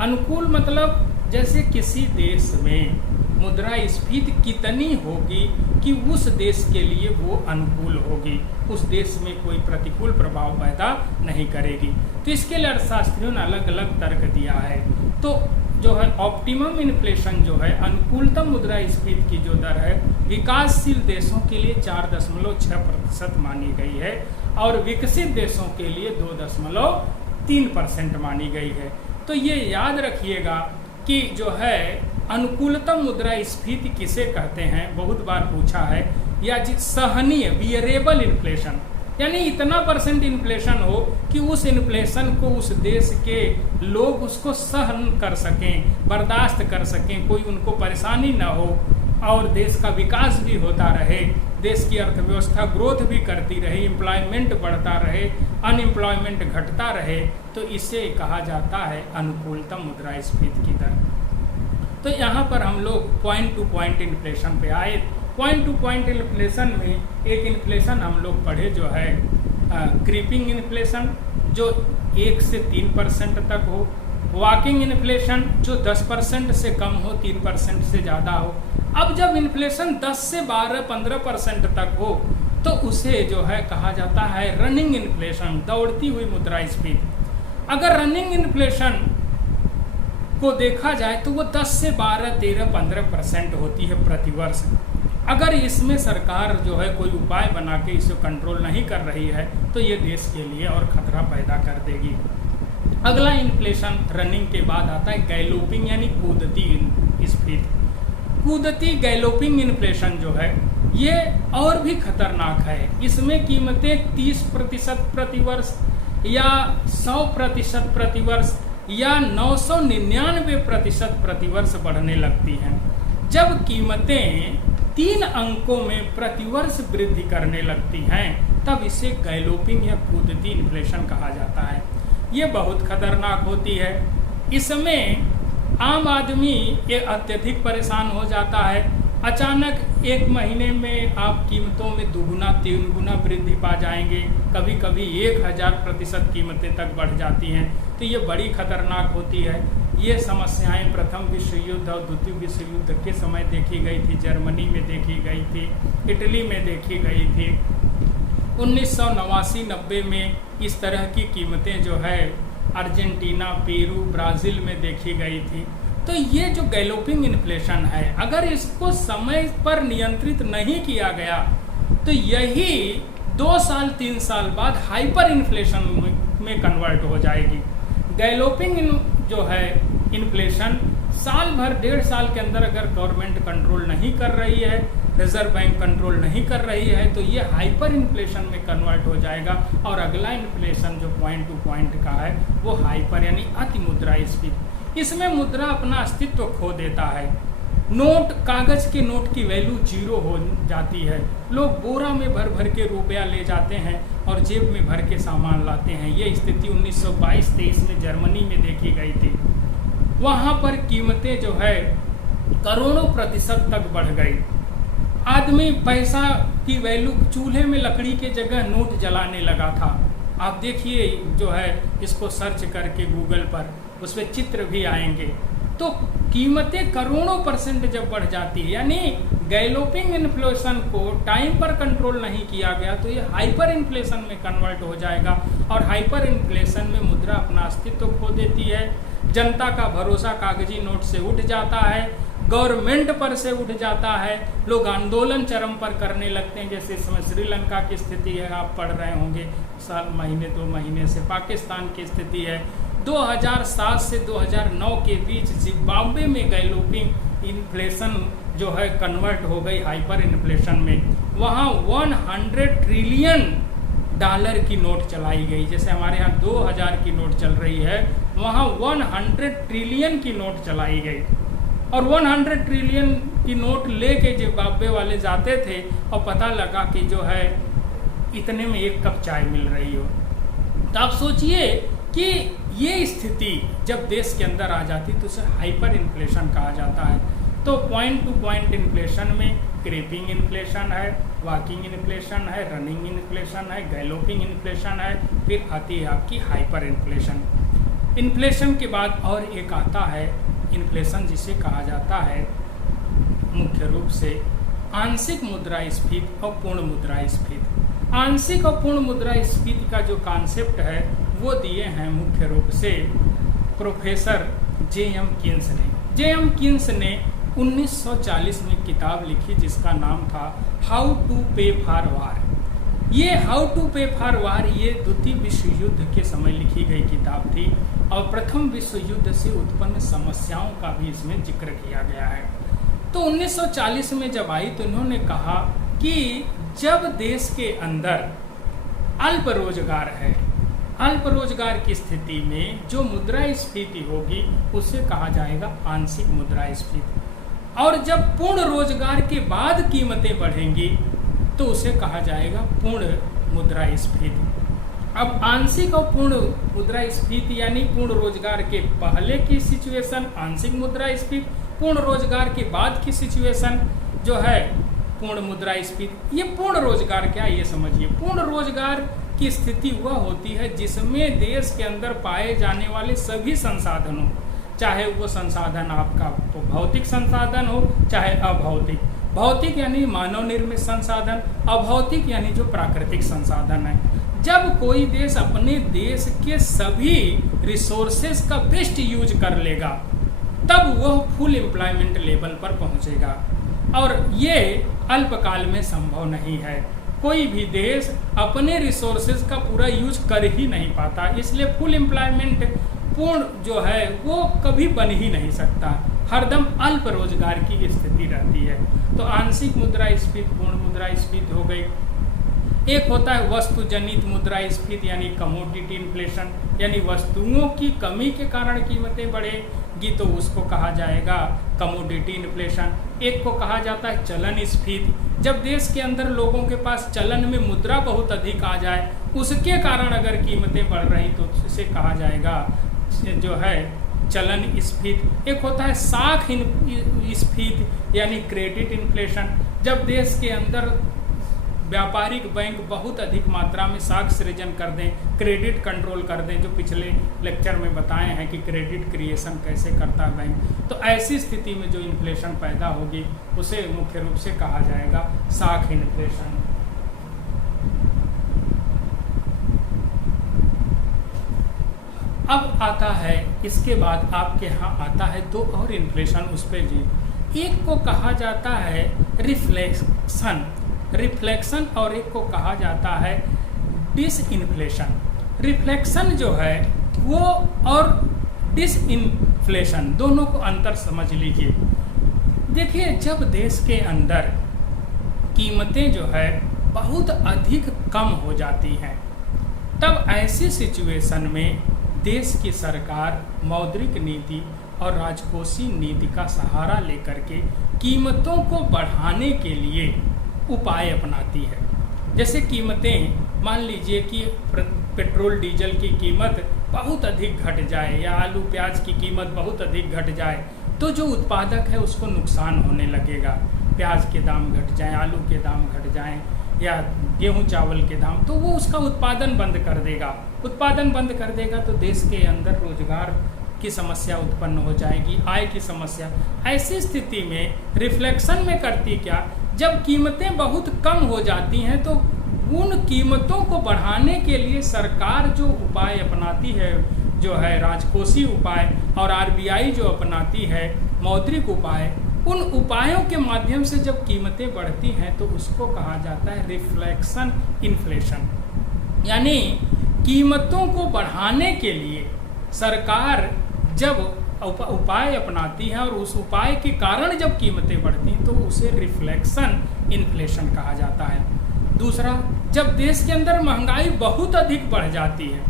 अनुकूल मतलब जैसे किसी देश में मुद्रास्फीति कितनी होगी कि उस देश के लिए वो अनुकूल होगी, उस देश में कोई प्रतिकूल प्रभाव पैदा नहीं करेगी। तो इसके लिए अर्थशास्त्रियों ने अलग अलग तर्क दिया है। तो जो है ऑप्टिमम इन्फ्लेशन जो है, अनुकूलतम मुद्रास्फीति की जो दर है, विकासशील देशों के लिए 4.6% मानी गई है और विकसित देशों के लिए 2.3% मानी गई है। तो ये याद रखिएगा कि जो है अनुकूलतम मुद्रास्फीति किसे कहते हैं, बहुत बार पूछा है, या सहनीय बियरेबल इन्फ्लेशन, यानी इतना % इन्फ्लेशन हो कि उस इन्फ्लेशन को उस देश के लोग उसको सहन कर सकें, बर्दाश्त कर सकें, कोई उनको परेशानी ना हो और देश का विकास भी होता रहे, देश की अर्थव्यवस्था ग्रोथ भी करती रहे, एम्प्लॉयमेंट बढ़ता रहे, अनएम्प्लॉयमेंट घटता रहे, तो इसे कहा जाता है अनुकूलतम मुद्रास्फीति की दर। तो यहाँ पर हम लोग पॉइंट टू पॉइंट इन्फ्लेशन पे आए। पॉइंट टू पॉइंट इन्फ्लेशन में एक इन्फ्लेशन हम लोग पढ़े जो है क्रीपिंग इन्फ्लेशन, जो 1 से 3% तक हो, वॉकिंग इन्फ्लेशन जो 10% से कम हो, 3% से ज़्यादा हो। अब जब इन्फ्लेशन 10 से 12-15% तक हो तो उसे जो है कहा जाता है रनिंग इन्फ्लेशन, दौड़ती हुई मुद्रास्फीति। अगर रनिंग इन्फ्लेशन को देखा जाए तो वो 10 से 12-13-15% होती है प्रतिवर्ष। अगर इसमें सरकार जो है कोई उपाय बना के इसे कंट्रोल नहीं कर रही है तो ये देश के लिए और खतरा पैदा कर देगी। अगला इन्फ्लेशन रनिंग के बाद आता है गैलोपिंग, यानी कूदती स्फीति। कूदती गैलोपिंग इन्फ्लेशन जो है ये और भी खतरनाक है। इसमें कीमतें 30% प्रतिवर्ष या 100% प्रतिवर्ष या 999% प्रतिवर्ष बढ़ने लगती हैं। जब कीमतें 3 अंकों में प्रतिवर्ष वृद्धि करने लगती हैं तब इसे गैलोपिंग या कूदती इन्फ्लेशन कहा जाता है। ये बहुत खतरनाक होती है। इसमें आम आदमी ये अत्यधिक परेशान हो जाता है। अचानक एक महीने में आप कीमतों में 2-3 गुना वृद्धि पा जाएंगे, कभी कभी 1000% कीमतें तक बढ़ जाती हैं। तो ये बड़ी खतरनाक होती है। ये समस्याएं प्रथम विश्व युद्ध और द्वितीय विश्व युद्ध के समय देखी गई थी, जर्मनी में देखी गई थी, इटली में देखी गई थी। 1989-90 में इस तरह की कीमतें जो है अर्जेंटीना, पेरू, ब्राज़ील में देखी गई थी। तो ये जो गैलोपिंग इन्फ्लेशन है, अगर इसको समय पर नियंत्रित नहीं किया गया तो यही 2 साल 3 साल बाद हाइपर इन्फ्लेशन में कन्वर्ट हो जाएगी। गैलोपिंग जो है इन्फ्लेशन साल भर 1.5 साल के अंदर अगर गवर्नमेंट कंट्रोल नहीं कर रही है, रिजर्व बैंक कंट्रोल नहीं कर रही है, तो ये हाइपर इन्फ्लेशन में कन्वर्ट हो जाएगा। और अगला इन्फ्लेशन जो पॉइंट टू पॉइंट का है वो हाइपर यानी अति मुद्रास्फीति। इसमें मुद्रा अपना अस्तित्व खो देता है। नोट, कागज के नोट की वैल्यू 0 हो जाती है। लोग बोरा में भर भर के रुपया ले जाते हैं और जेब में भर के सामान लाते हैं। ये स्थिति 1922-23 में जर्मनी में देखी गई थी। वहाँ पर कीमतें जो है करोड़ों % तक बढ़ गई। आदमी पैसा की वैल्यू, चूल्हे में लकड़ी के जगह नोट जलाने लगा था। आप देखिए जो है इसको सर्च करके गूगल पर, उसमें चित्र भी आएंगे। तो कीमतें करोड़ों % जब बढ़ जाती है, यानी गैलोपिंग इन्फ्लेशन को टाइम पर कंट्रोल नहीं किया गया तो ये हाइपर इन्फ्लेशन में कन्वर्ट हो जाएगा। और हाइपर इन्फ्लेशन में मुद्रा अपना अस्तित्व खो देती है। जनता का भरोसा कागजी नोट से उठ जाता है, गवर्नमेंट पर से उठ जाता है। लोग आंदोलन चरम पर करने लगते हैं, जैसे इस समय श्रीलंका की स्थिति है, आप पढ़ रहे होंगे साल महीने 2 महीने से। पाकिस्तान की स्थिति है। 2007 से 2009 के बीच जिम्बाब्वे में गैलोपिंग इन्फ्लेशन जो है कन्वर्ट हो गई हाइपर इन्फ्लेशन में। वहाँ 100 ट्रिलियन डॉलर की नोट चलाई गई। जैसे हमारे यहाँ 2000 की नोट चल रही है, वहाँ 100 ट्रिलियन की नोट चलाई गई। और 100 ट्रिलियन की नोट लेके जिम्बाब्वे वाले जाते थे और पता लगा कि जो है इतने में 1 कप चाय मिल रही हो। तो आप सोचिए कि ये स्थिति जब देश के अंदर आ जाती तो उसे हाइपर इन्फ्लेशन कहा जाता है। तो पॉइंट टू पॉइंट इन्फ्लेशन में क्रीपिंग इन्फ्लेशन है, वॉकिंग इन्फ्लेशन है, रनिंग इन्फ्लेशन है, गैलोपिंग इन्फ्लेशन है, फिर आती है आपकी हाइपर इन्फ्लेशन। इन्फ्लेशन के बाद और एक आता है इन्फ्लेशन जिसे कहा जाता है मुख्य रूप से आंशिक मुद्रास्फीति और पूर्ण मुद्रास्फीति। आंशिक और पूर्ण मुद्रास्फीति का जो कॉन्सेप्ट है वो दिए हैं मुख्य रूप से प्रोफेसर जे.एम. कीन्स ने। जे.एम. कीन्स ने 1940 में किताब लिखी जिसका नाम था हाउ टू पे फॉर वार। ये हाउ टू पे फॉर वार ये द्वितीय विश्व युद्ध के समय लिखी गई किताब थी और प्रथम विश्व युद्ध से उत्पन्न समस्याओं का भी इसमें जिक्र किया गया है। तो 1940 में जब आई तो इन्होंने कहा कि जब देश के अंदर अल्प रोजगार है, अल्प रोजगार की स्थिति में जो मुद्रास्फीति होगी उसे कहा जाएगा आंशिक मुद्रास्फीति, और जब पूर्ण रोजगार के बाद कीमतें बढ़ेंगी तो उसे कहा जाएगा पूर्ण मुद्रास्फीति। अब आंशिक और पूर्ण मुद्रास्फीति यानी पूर्ण रोजगार के पहले की सिचुएशन आंशिक मुद्रास्फीति, पूर्ण रोजगार के बाद की सिचुएशन जो है पूर्ण मुद्रास्फीति। ये पूर्ण रोजगार क्या ये समझिए। पूर्ण रोजगार की स्थिति वह होती है जिसमें देश के अंदर पाए जाने वाले सभी संसाधनों, चाहे वो संसाधन आपका भौतिक संसाधन हो चाहे अभौतिक, भौतिक यानी मानव निर्मित संसाधन, अभौतिक यानी जो प्राकृतिक संसाधन है, जब कोई देश अपने देश के सभी रिसोर्सेज का बेस्ट यूज कर लेगा तब वह फुल एम्प्लॉयमेंट लेवल पर पहुंचेगा, और ये अल्पकाल में संभव नहीं है। कोई भी देश अपने रिसोर्सेज का पूरा यूज कर ही नहीं पाता, इसलिए फुल एम्प्लॉयमेंट पूर्ण जो है वो कभी बन ही नहीं सकता, हरदम अल्प रोजगार की स्थिति रहती है। तो आंशिक मुद्रास्फीति पूर्ण मुद्रास्फीति हो गई। एक होता है वस्तु जनित मुद्रास्फीति यानी कमोडिटी इन्फ्लेशन, यानी वस्तुओं की कमी के कारण कीमतें बढ़ेगी तो उसको कहा जाएगा कमोडिटी इन्फ्लेशन। एक को कहा जाता है चलन स्फीति, जब देश के अंदर लोगों के पास चलन में मुद्रा बहुत अधिक आ जाए उसके कारण अगर कीमतें बढ़ रही तो उसे कहा जाएगा जो है चलन स्फीति। एक होता है साख स्फीति यानी क्रेडिट इन्फ्लेशन, जब देश के अंदर व्यापारिक बैंक बहुत अधिक मात्रा में साख सृजन कर दें, क्रेडिट कंट्रोल कर दें, जो पिछले लेक्चर में बताए हैं कि क्रेडिट क्रिएशन कैसे करता है बैंक, तो ऐसी स्थिति में जो इन्फ्लेशन पैदा होगी उसे मुख्य रूप से कहा जाएगा साख इन्फ्लेशन। अब आता है इसके बाद आपके यहाँ आता है दो और इन्फ्लेशन, उस पर जी एक को कहा जाता है रिफ्लेक्शन और एक को कहा जाता है डिसइन्फ्लेशन। रिफ्लेक्शन जो है वो और डिसइन्फ्लेशन दोनों को अंतर समझ लीजिए। देखिए जब देश के अंदर कीमतें जो है बहुत अधिक कम हो जाती हैं तब ऐसी सिचुएशन में देश की सरकार मौद्रिक नीति और राजकोषीय नीति का सहारा लेकर के कीमतों को बढ़ाने के लिए उपाय अपनाती है। जैसे कीमतें मान लीजिए कि पेट्रोल डीजल की कीमत बहुत अधिक घट जाए या आलू प्याज की कीमत बहुत अधिक घट जाए तो जो उत्पादक है उसको नुकसान होने लगेगा। प्याज के दाम घट जाएं, आलू के दाम घट जाएं या गेहूं चावल के दाम, तो वो उसका उत्पादन बंद कर देगा। उत्पादन बंद कर देगा तो देश के अंदर रोजगार की समस्या उत्पन्न हो जाएगी, आय की समस्या। ऐसी स्थिति में रिफ्लेक्शन में करती क्या, जब कीमतें बहुत कम हो जाती हैं तो उन कीमतों को बढ़ाने के लिए सरकार जो उपाय अपनाती है जो है राजकोषीय उपाय और आरबीआई जो अपनाती है मौद्रिक उपाय, उन उपायों के माध्यम से जब कीमतें बढ़ती हैं तो उसको कहा जाता है रिफ्लेक्शन इन्फ्लेशन। यानी कीमतों को बढ़ाने के लिए सरकार जब उपाय अपनाती है और उस उपाय के कारण जब कीमतें बढ़ती हैं तो उसे रिफ्लेक्शन इन्फ्लेशन कहा जाता है। दूसरा, जब देश के अंदर महंगाई बहुत अधिक बढ़ जाती है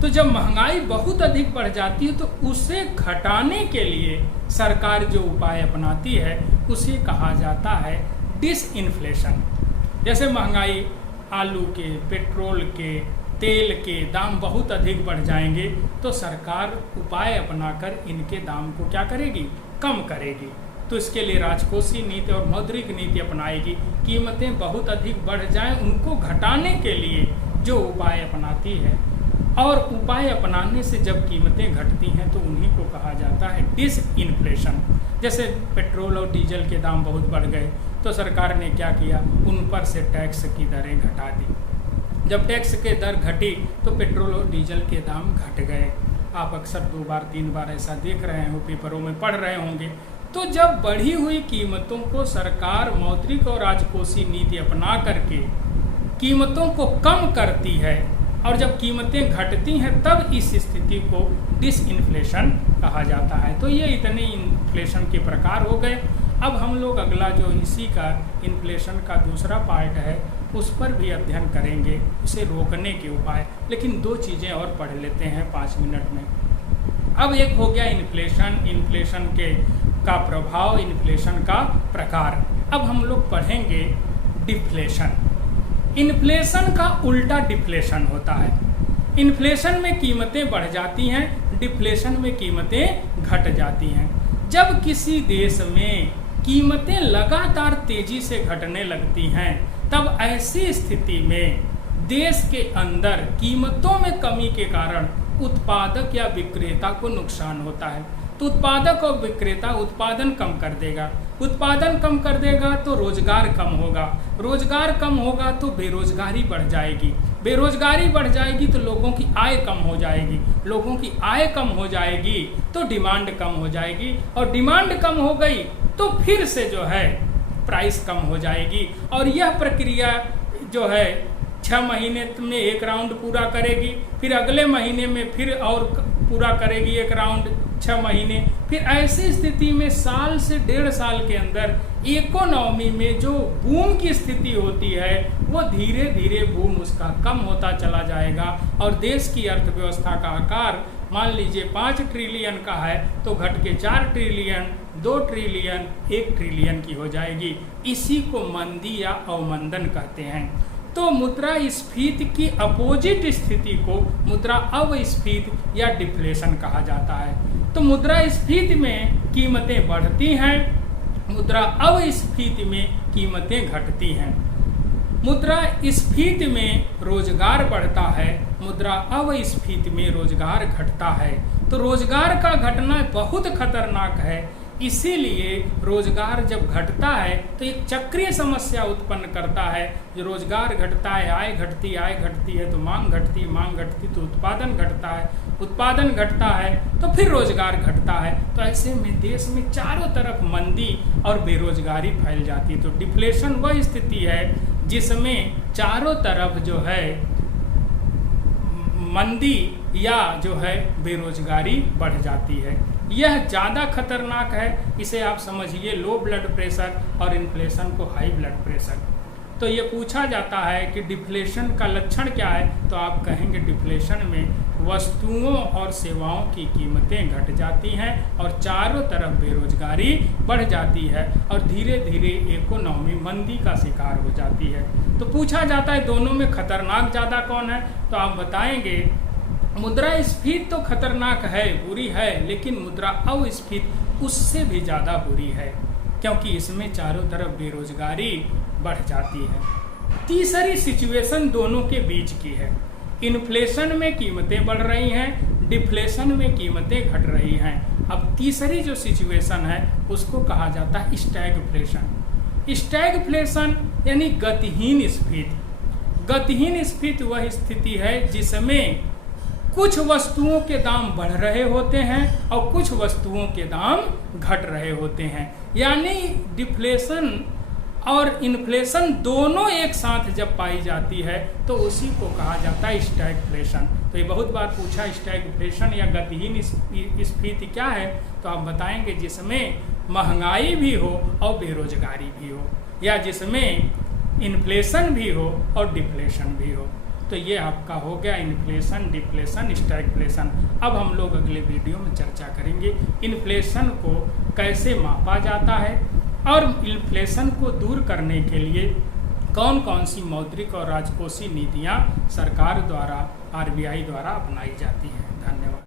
तो जब महंगाई बहुत अधिक बढ़ जाती है तो उसे घटाने के लिए सरकार जो उपाय अपनाती है उसे कहा जाता है डिसइन्फ्लेशन। जैसे महंगाई आलू के, पेट्रोल के, तेल के दाम बहुत अधिक बढ़ जाएंगे तो सरकार उपाय अपनाकर इनके दाम को क्या करेगी, कम करेगी। तो इसके लिए राजकोषीय नीति और मौद्रिक नीति अपनाएगी। कीमतें बहुत अधिक बढ़ जाएं उनको घटाने के लिए जो उपाय अपनाती है, और उपाय अपनाने से जब कीमतें घटती हैं तो उन्हीं को कहा जाता है डिसइन्फ्लेशन। जैसे पेट्रोल और डीजल के दाम बहुत बढ़ गए तो सरकार ने क्या किया, उन पर से टैक्स की दरें घटा दी। जब टैक्स के दर घटी तो पेट्रोल और डीजल के दाम घट गए। आप अक्सर 2 बार 3 बार ऐसा देख रहे हो, पेपरों में पढ़ रहे होंगे। तो जब बढ़ी हुई कीमतों को सरकार मौद्रिक और राजकोषीय नीति अपना करके कीमतों को कम करती है, और जब कीमतें घटती हैं तब इस स्थिति को डिसइन्फ्लेशन कहा जाता है। तो ये इतने इन्फ्लेशन के प्रकार हो गए। अब हम लोग अगला जो इसी का इन्फ्लेशन का दूसरा पार्ट है उस पर भी अध्ययन करेंगे, उसे रोकने के उपाय। लेकिन 2 चीज़ें और पढ़ लेते हैं 5 मिनट में। अब एक हो गया इन्फ्लेशन, इन्फ्लेशन का प्रभाव, इन्फ्लेशन का प्रकार। अब हम लोग पढ़ेंगे डिफ्लेशन। इन्फ्लेशन का उल्टा डिफ्लेशन होता है। इन्फ्लेशन में कीमतें बढ़ जाती हैं, डिफ्लेशन में कीमतें घट जाती हैं। जब किसी देश में कीमतें लगातार तेजी से घटने लगती हैं तब ऐसी स्थिति में देश के अंदर कीमतों में कमी के कारण उत्पादक या विक्रेता को नुकसान होता है। तो उत्पादक और विक्रेता उत्पादन कम कर देगा, उत्पादन कम कर देगा तो रोजगार कम होगा, रोजगार कम होगा तो बेरोजगारी बढ़ जाएगी, बेरोजगारी बढ़ जाएगी तो लोगों की आय कम हो जाएगी, लोगों की आय कम हो जाएगी तो डिमांड कम हो जाएगी, और डिमांड कम हो गई तो फिर से जो है प्राइस कम हो जाएगी। और यह प्रक्रिया जो है 6 महीने में एक राउंड पूरा करेगी, फिर अगले महीने में फिर और पूरा करेगी एक राउंड 6 महीने। फिर ऐसी स्थिति में साल से 1.5 साल के अंदर इकोनॉमी में जो बूम की स्थिति होती है वो धीरे धीरे बूम उसका कम होता चला जाएगा, और देश की अर्थव्यवस्था का आकार मान लीजिए 5 ट्रिलियन का है तो घट के 4 ट्रिलियन, 2 ट्रिलियन, 1 ट्रिलियन की हो जाएगी। इसी को मंदी या अवमंदन कहते हैं। तो मुद्रास्फीति की अपोजिट स्थिति को मुद्रा अवस्फीति या डिफ्लेशन कहा जाता है। तो मुद्रास्फीति में कीमतें बढ़ती हैं, मुद्रा अवस्फीति में कीमतें घटती हैं। मुद्रास्फीति में रोजगार बढ़ता है, मुद्रा अवस्फीति में रोजगार घटता है। तो रोजगार का घटना बहुत खतरनाक है। इसीलिए रोजगार जब घटता है तो एक चक्रीय समस्या उत्पन्न करता है। जो रोजगार घटता है, आय घटती है तो मांग घटती, मांग घटती तो उत्पादन घटता है, उत्पादन घटता है तो फिर रोजगार घटता है। तो ऐसे में देश में चारों तरफ मंदी और बेरोजगारी फैल जाती है। तो डिफ्लेशन वह स्थिति है जिसमें चारों तरफ जो है मंदी या जो है बेरोजगारी बढ़ जाती है। यह ज़्यादा खतरनाक है। इसे आप समझिए लो ब्लड प्रेशर और इन्फ्लेशन को हाई ब्लड प्रेशर। तो ये पूछा जाता है कि डिफ्लेशन का लक्षण क्या है, तो आप कहेंगे डिफ्लेशन में वस्तुओं और सेवाओं की कीमतें घट जाती हैं और चारों तरफ बेरोजगारी बढ़ जाती है और धीरे धीरे इकोनॉमी मंदी का शिकार हो जाती है। तो पूछा जाता है दोनों में खतरनाक ज़्यादा कौन है, तो आप बताएंगे मुद्रास्फीति तो खतरनाक है, बुरी है, लेकिन मुद्रा अवस्फीति उससे भी ज़्यादा बुरी है क्योंकि इसमें चारों तरफ बेरोजगारी बढ़ जाती है। तीसरी सिचुएशन दोनों के बीच की है। इन्फ्लेशन में कीमतें बढ़ रही हैं, डिफ्लेशन में कीमतें घट रही हैं। अब तीसरी जो सिचुएशन है उसको कहा जाता है स्टैगफ्लेशन। स्टैगफ्लेशन यानी गतिहीन स्फीति। गतिहीन स्फीति वह स्थिति है जिसमें कुछ वस्तुओं के दाम बढ़ रहे होते हैं और कुछ वस्तुओं के दाम घट रहे होते हैं। यानी डिफ्लेशन और इन्फ्लेशन दोनों एक साथ जब पाई जाती है तो उसी को कहा जाता है स्टैगफ्लेशन। तो ये बहुत बार पूछा स्टैगफ्लेशन या गतिहीन स्फीति क्या है, तो आप बताएंगे जिसमें महंगाई भी हो और बेरोजगारी भी हो, या जिसमें इन्फ्लेशन भी हो और डिफ्लेशन भी हो। तो ये आपका हो गया इन्फ्लेशन, डिफ्लेशन, स्टैगफ्लेशन। अब हम लोग अगले वीडियो में चर्चा करेंगे इन्फ्लेशन को कैसे मापा जाता है और इन्फ्लेशन को दूर करने के लिए कौन कौन सी मौद्रिक और राजकोषीय नीतियाँ सरकार द्वारा, RBI द्वारा अपनाई जाती हैं। धन्यवाद।